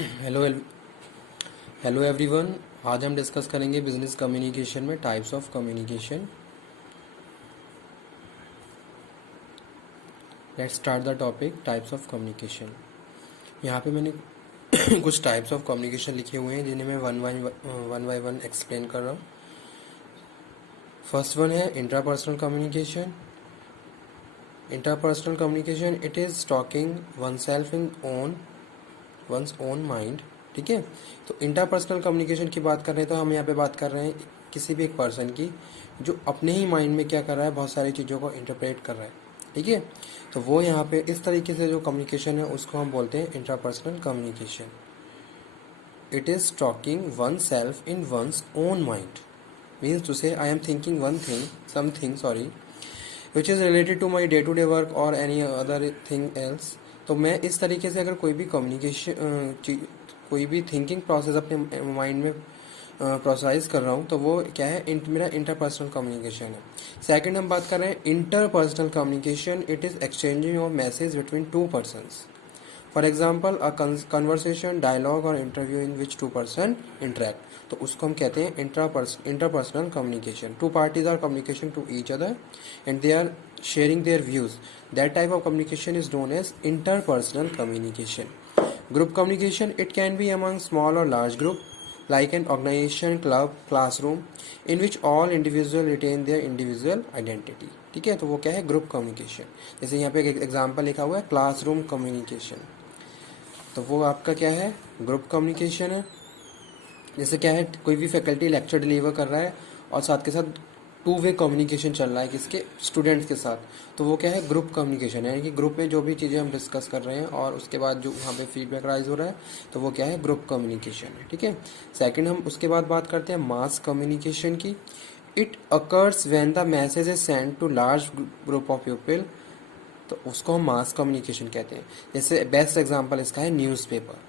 Hello hello everyone. आज हम discuss करेंगे बिजनेस कम्युनिकेशन में types of communication. Let's start the topic types of communication. यहाँ पे मैंने कुछ टाइप्स ऑफ कम्युनिकेशन लिखे हुए हैं जिन्हें मैं वन बाय वन एक्सप्लेन कर रहा हूँ। फर्स्ट वन है intrapersonal communication. Intrapersonal communication it is talking oneself in one's own mind. ठीक है, तो इंटरपर्सनल कम्युनिकेशन की बात कर रहे हैं तो हम यहाँ पे बात कर रहे हैं किसी भी एक पर्सन की जो अपने ही माइंड में क्या कर रहा है, बहुत सारी चीज़ों को इंटरप्रेट कर रहा है। ठीक है, तो वो यहाँ पे इस तरीके से जो कम्युनिकेशन है उसको हम बोलते हैं interpersonal communication. It is talking oneself in one's own mind means to say I am thinking one thing something which is related to my day to day work और एनी अदर थिंग एल्स। तो मैं इस तरीके से अगर कोई भी communication कोई भी थिंकिंग प्रोसेस अपने माइंड में प्रोसेस कर रहा हूँ तो वो क्या है, मेरा इंटरपर्सनल कम्युनिकेशन है। सेकंड हम बात कर रहे हैं interpersonal communication. It is exchanging of message between two persons. For example a conversation, dialogue और interview in which two person interact, तो उसको हम कहते हैं interpersonal communication. Two parties are communication to each other and they are sharing their views. That type of communication is known as interpersonal communication. Group communication, it can be among small or large group, like an organization, club, classroom, in which all individuals retain their individual identity. ठीक है, तो वो क्या है, group communication. जैसे यहाँ पे एक एग्जाम्पल लिखा हुआ है क्लासरूम कम्युनिकेशन, तो वो आपका क्या है, ग्रुप कम्युनिकेशन है। जैसे क्या है, कोई भी फैकल्टी लेक्चर डिलीवर कर रहा है और साथ के साथ टू वे कम्युनिकेशन चल रहा है किसके, स्टूडेंट्स के साथ, तो वो क्या है, ग्रुप कम्युनिकेशन है। यानी कि ग्रुप में जो भी चीज़ें हम डिस्कस कर रहे हैं और उसके बाद जो वहाँ पे फीडबैक राइज हो रहा है तो वो क्या है, ग्रुप कम्युनिकेशन है। ठीक है, सेकंड हम उसके बाद बात करते हैं मास कम्युनिकेशन की। It occurs when the message is send to large group of people, तो उसको हम मास कम्युनिकेशन कहते हैं। जैसे बेस्ट एग्जांपल इसका है newspaper.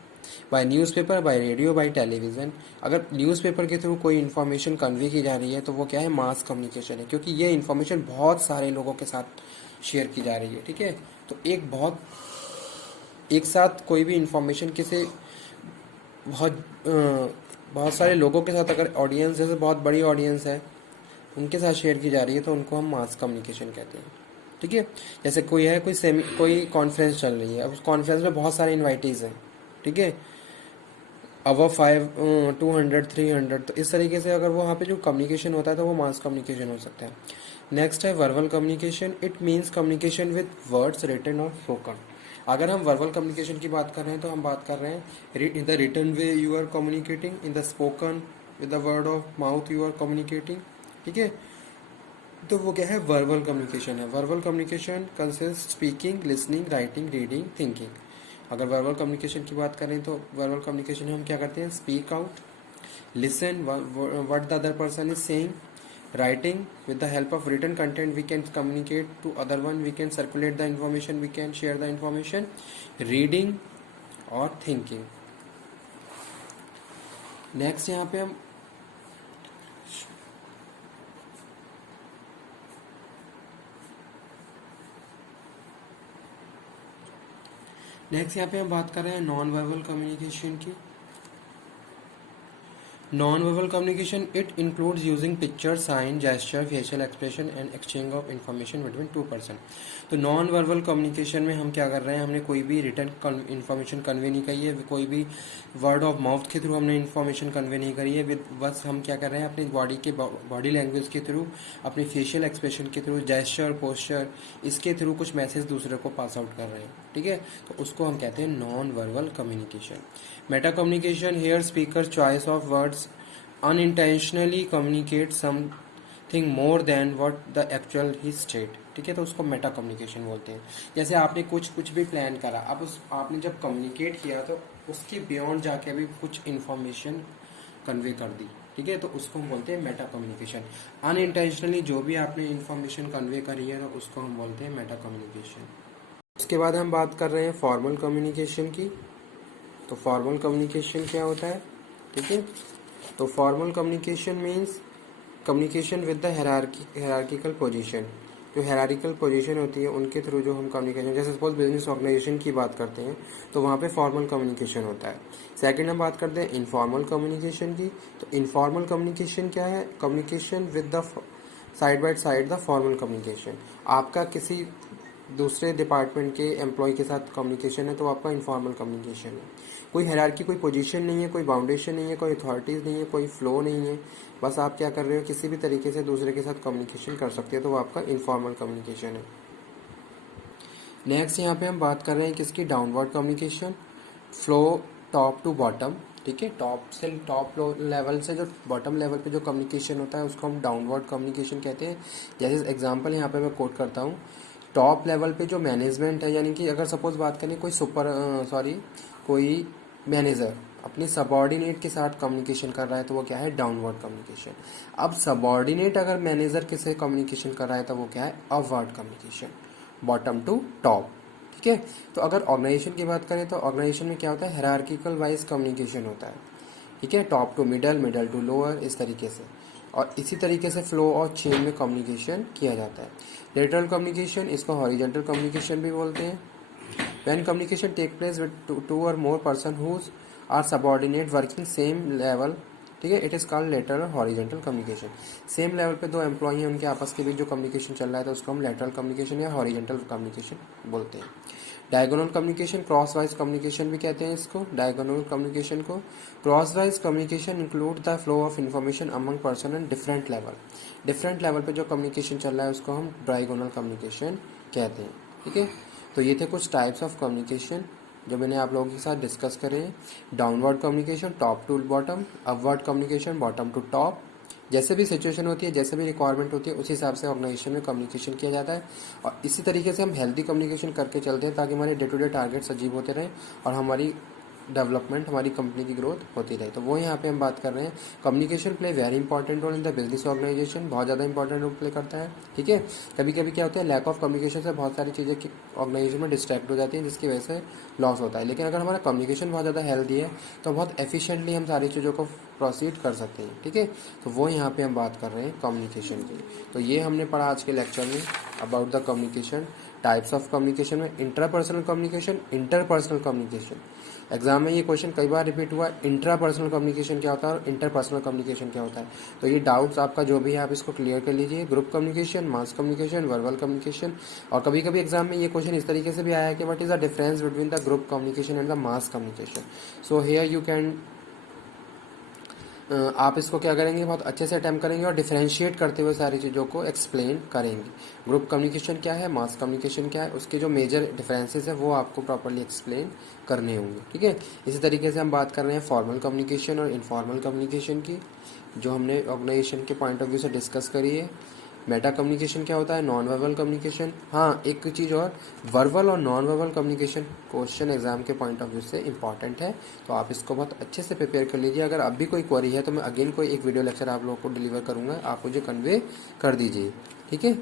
By newspaper, by radio, by television. अगर न्यूज़पेपर के थ्रू कोई इन्फॉर्मेशन कन्वे की जा रही है तो वो क्या है, मास कम्युनिकेशन है, क्योंकि ये इन्फॉर्मेशन बहुत सारे लोगों के साथ शेयर की जा रही है। ठीक है, तो एक साथ कोई भी इन्फॉर्मेशन किसी बहुत सारे लोगों के साथ, अगर ऑडियंस जैसे बहुत बड़ी ऑडियंस है उनके साथ शेयर की जा रही है तो उनको हम मास कम्युनिकेशन कहते हैं। ठीक है, जैसे कोई कॉन्फ्रेंस चल रही है, अब उस कॉन्फ्रेंस में बहुत सारे इन्वाइटीज़ हैं। ठीक है, अवर 200 300, तो इस तरीके से अगर वो वहाँ पे जो कम्युनिकेशन होता है तो वो मास कम्युनिकेशन हो सकता है। नेक्स्ट है verbal communication. It means communication with words written और स्पोकन। अगर हम वर्बल कम्युनिकेशन की बात कर रहे हैं तो हम बात कर रहे हैं in the written way you are communicating, in the spoken with the word of mouth you are communicating. ठीक है, तो वो क्या है, वर्बल कम्युनिकेशन है। Verbal communication consist speaking, listening, writing, reading, thinking. अगर वर्बल कम्युनिकेशन की बात करें तो वर्बल कम्युनिकेशन में हम क्या करते हैं, speak out, listen what the other person is saying, writing with the help of written content we can communicate to other one, we can circulate the information, we can share the information, reading और thinking. Next यहाँ पे हम बात कर रहे हैं non verbal communication की। Non verbal communication it includes using picture, sign, gesture, facial expression and exchange of information between two person. तो नॉन वर्बल कम्युनिकेशन में हम क्या कर रहे हैं, हमने कोई भी रिटर्न इन्फॉर्मेशन कन्वे नहीं करी है, कोई भी वर्ड ऑफ माउथ के थ्रू हमने इन्फॉर्मेशन कन्वे नहीं करी है, बस हम क्या कर रहे हैं, अपनी बॉडी लैंग्वेज के थ्रू, अपनी फेशियल एक्सप्रेशन के थ्रू, जेस्चर, पोस्चर, इसके थ्रू कुछ मैसेज दूसरे को पास आउट कर रहे हैं। ठीक है, तो उसको हम कहते हैं non verbal communication. Meta communication, here speaker choice of words unintentionally communicate something more than what the actual he state। ठीक है, तो उसको मेटा कम्युनिकेशन बोलते हैं। जैसे आपने कुछ भी प्लान करा, अब आपने जब कम्युनिकेट किया तो उसके बियॉन्ड जाके भी कुछ इन्फॉर्मेशन कन्वे कर दी। ठीक है, तो उसको हम बोलते हैं मेटा कम्युनिकेशन। अनइंटेंशनली जो भी आपने इन्फॉर्मेशन कन्वे करी है तो उसको हम बोलते हैं मेटा कम्युनिकेशन। उसके बाद हम बात कर रहे हैं फॉर्मल कम्युनिकेशन की। तो फॉर्मल कम्युनिकेशन क्या होता है, ठीक है, तो formal communication means communication with the hierarchical position. जो हायरार्किकल पोजीशन होती है उनके थ्रू जो हम कम्युनिकेशन, जैसे सपोज बिजनेस ऑर्गेनाइजेशन की बात करते हैं तो वहाँ पे फॉर्मल कम्युनिकेशन होता है। सेकंड हम बात करते हैं इनफॉर्मल कम्युनिकेशन की। तो इनफॉर्मल कम्युनिकेशन क्या है? Communication with the side by side the formal communication. आपका किसी दूसरे डिपार्टमेंट के एम्प्लॉय के साथ कम्युनिकेशन है तो आपका इनफॉर्मल कम्युनिकेशन है। कोई हायरार्की, कोई पोजीशन नहीं है, कोई बाउंडेशन नहीं है, कोई अथॉरिटीज़ नहीं है, कोई फ्लो नहीं है, बस आप क्या कर रहे हो, किसी भी तरीके से दूसरे के साथ कम्युनिकेशन कर सकते हो, तो वो आपका इनफॉर्मल कम्युनिकेशन है। नेक्स्ट यहाँ पे हम बात कर रहे हैं किसकी? Downward communication, flow top to bottom. ठीक है, टॉप से टॉप लेवल से जो बॉटम लेवल पे जो कम्युनिकेशन होता है उसको हम डाउनवर्ड कम्युनिकेशन कहते हैं। जैसे एग्जांपल यहाँ पे मैं कोट करता हूँ, टॉप लेवल पे जो मैनेजमेंट है, यानी कि अगर सपोज बात करें कोई कोई मैनेजर अपनी सबॉर्डिनेट के साथ कम्युनिकेशन कर रहा है तो वो क्या है? Downward communication. अब सबॉर्डिनेट अगर मैनेजर के से कम्युनिकेशन कर रहा है तो वो क्या है? Upward communication, bottom to top. ठीक है, तो अगर ऑर्गेनाइजेशन की बात करें तो ऑर्गेनाइजेशन में क्या होता है? हायरार्किकल वाइज कम्युनिकेशन होता है। ठीक है, top to middle, middle to lower, इस तरीके से, और इसी तरीके से फ्लो और चेन में कम्युनिकेशन किया जाता है। लेटरल कम्युनिकेशन, इसको हॉरिजॉन्टल कम्युनिकेशन भी बोलते हैं। When communication take place with two और more person whose are subordinate working same level, ठीक है, इट इज कॉल्ड लेटरल और हॉरिजॉन्टल कम्युनिकेशन। सेम लेवल पे दो एम्प्लॉई हैं, उनके आपस के बीच जो कम्युनिकेशन चल रहा है तो उसको हम लेटरल कम्युनिकेशन या हॉरिजॉन्टल कम्युनिकेशन बोलते हैं। Diagonal communication, cross wise communication भी कहते हैं इसको, डायगोनल कम्युनिकेशन को। Cross wise communication include the flow of information among person and different level. Different level पे जो कम्युनिकेशन चल रहा है उसको हम डायगोनल कम्युनिकेशन कहते हैं। ठीक है, तो ये थे कुछ टाइप्स ऑफ कम्युनिकेशन जो मैंने आप लोगों के साथ डिस्कस करे हैं। Downward communication top to bottom, upward communication bottom to top. जैसे भी सिचुएशन होती है, जैसे भी रिक्वायरमेंट होती है, उस हिसाब से ऑर्गेनाइजेशन में कम्युनिकेशन किया जाता है, और इसी तरीके से हम हेल्दी कम्युनिकेशन करके चलते हैं ताकि हमारे day to day targets achieve होते रहें और हमारी डेवलपमेंट, हमारी कंपनी की ग्रोथ होती रहे। तो वो यहाँ पे हम बात कर रहे हैं। Communication play very important role in the business organization, बहुत ज़्यादा इंपॉर्टेंट रोल प्ले करता है। ठीक है, कभी कभी क्या होता है, लैक ऑफ कम्युनिकेशन से बहुत सारी चीज़ें ऑर्गेनाइजेशन में डिस्ट्रैक्ट हो जाती हैं जिसकी वजह से लॉस होता है। लेकिन अगर हमारा कम्युनिकेशन बहुत ज़्यादा हेल्दी है तो बहुत एफिशिएंटली हम सारी चीज़ों को प्रोसीड कर सकते हैं। ठीक है, तो वो यहाँ पे हम बात कर रहे हैं कम्युनिकेशन की। तो ये हमने पढ़ा आज के लेक्चर में about the communication, types of communication में intrapersonal communication, interpersonal communication. Exam में ये क्वेश्चन कई बार रिपीट हुआ है, इंट्रापर्सनल कम्युनिकेशन क्या होता है और इंटरपर्सनल कम्युनिकेशन क्या होता है। तो ये डाउट्स आपका जो भी है आप इसको क्लियर कर लीजिए। Group communication, mass communication, verbal communication. और कभी कभी एग्जाम में ये क्वेश्चन इस तरीके से भी आया है कि what is the difference between the group communication and the mass communication. So here you can, आप इसको क्या करेंगे, बहुत अच्छे से अटेम्प्ट करेंगे और डिफरेंशिएट करते हुए सारी चीज़ों को एक्सप्लेन करेंगे। ग्रुप कम्युनिकेशन क्या है, मास कम्युनिकेशन क्या है, उसके जो मेजर डिफरेंसेस है वो आपको प्रॉपर्ली एक्सप्लेन करने होंगे। ठीक है, इसी तरीके से हम बात कर रहे हैं फॉर्मल कम्युनिकेशन और इनफॉर्मल कम्युनिकेशन की, जो हमने ऑर्गेनाइजेशन के पॉइंट ऑफ व्यू से डिस्कस करी है। मेटा कम्युनिकेशन क्या होता है, नॉन वर्बल कम्युनिकेशन। हाँ, एक चीज़ और, वर्बल और non verbal communication question exam के पॉइंट ऑफ व्यू से इंपॉर्टेंट है, तो आप इसको बहुत अच्छे से प्रिपेयर कर लीजिए। अगर अब भी कोई क्वेरी है तो मैं अगेन कोई एक वीडियो लेक्चर आप लोगों को डिलीवर करूँगा, आप मुझे कन्वे कर दीजिए। ठीक है।